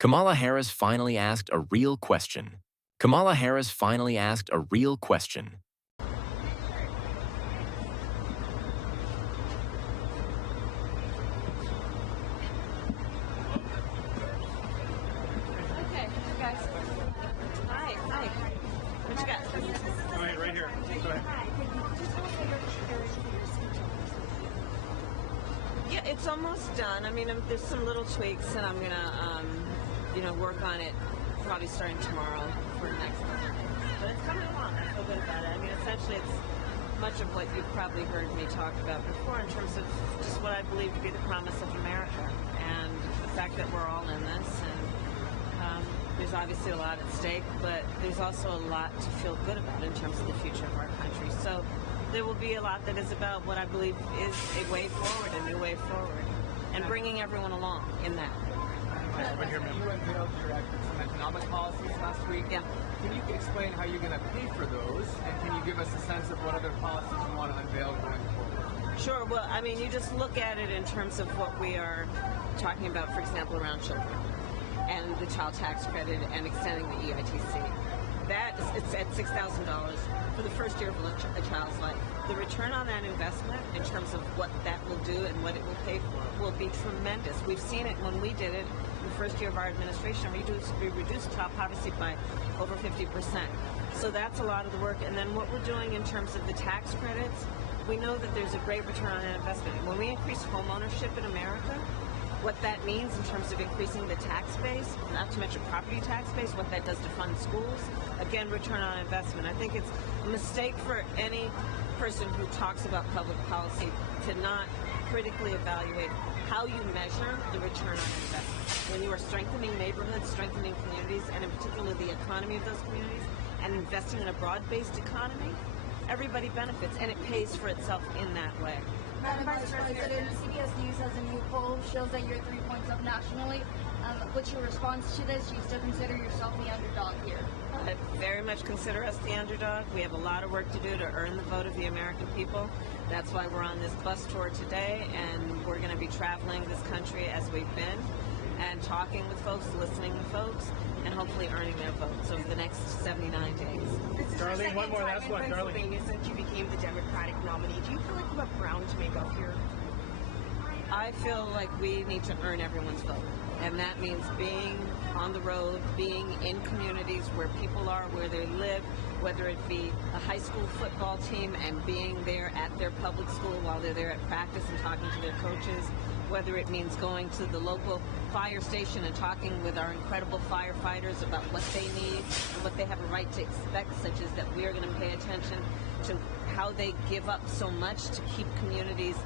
Kamala Harris finally asked a real question. Kamala Harris finally asked a real question. Okay, you guys. Hi, hi. What you got? All right, right here. Go ahead. Yeah, it's almost done. I mean, there's some little tweaks, and I'm gonna, work on it probably starting tomorrow for the next couple of days. But it's coming along. I feel good about it. I mean, essentially, it's much of what you've probably heard me talk about before in terms of just what I believe to be the promise of America and the fact that we're all in this. And there's obviously a lot at stake, but there's also a lot to feel good about in terms of the future of our country. So there will be a lot that is about what I believe is a way forward, a new way forward, and bringing everyone along in that. You unveiled your some economic policies last week. Yeah. Can you explain how you're going to pay for those, and can you give us a sense of what other policies you want to unveil going forward? Sure. Well, I mean, you just look at it in terms of what we are talking about, for example, around children and the child tax credit and extending the EITC. It's at $6,000 for the first year of a child's life. The return on that investment in terms of what that will do and what it will pay for will be tremendous. We've seen it when we did it in the first year of our administration. We reduced child poverty by over 50%. So that's a lot of the work. And then what we're doing in terms of the tax credits, we know that there's a great return on that investment. When we increase home ownership in America, what that means in terms of increasing the tax base, not to mention property tax base, what that does to fund schools, again, return on investment. I think it's a mistake for any person who talks about public policy to not critically evaluate how you measure the return on investment. When you are strengthening neighborhoods, strengthening communities, and in particular the economy of those communities, and investing in a broad-based economy, everybody benefits, and it pays for itself in that way. Madam Vice President, CBS News has a new poll shows that you're 3 points up nationally. What's your response to this? Do you still consider yourself the underdog here? I very much consider us the underdog. We have a lot of work to do to earn the vote of the American people. That's why we're on this bus tour today, and we're going to be traveling this country as we've been and talking with folks, listening to folks, and hopefully earning their votes over the next 79 days. Darlene, one more last one, Darlene. Pennsylvania, since you became the Democratic nominee, do you feel like you have ground to make up here? I feel like we need to earn everyone's vote, and that means being on the road, being in communities where people are, where they live, whether it be a high school football team and being there at their public school while they're there at practice and talking to their coaches, whether it means going to the local fire station and talking with our incredible firefighters about what they need and what they have a right to expect, such as that we are going to pay attention to how they give up so much to keep communities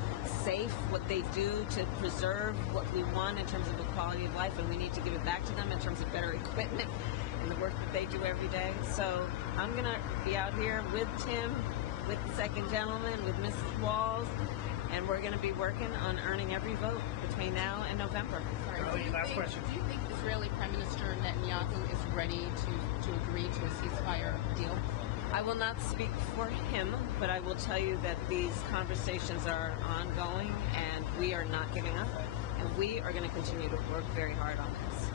safe, what they do to preserve what we want in terms of the quality of life, and we need to give it back to them in terms of better equipment and the work that they do every day. So I'm going to be out here with Tim, with the second gentleman, with Mrs. Walls, and we're going to be working on earning every vote between now and November. Last question. Do you think Israeli Prime Minister Netanyahu is ready to agree to a ceasefire deal? I will not speak for him, but I will tell you that these conversations are ongoing, and we are not giving up, and we are going to continue to work very hard on this.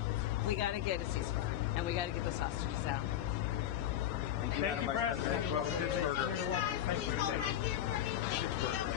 We got to get a ceasefire, and we got to get those hostages out. Thank you, President. Pittsburgh. Thank you.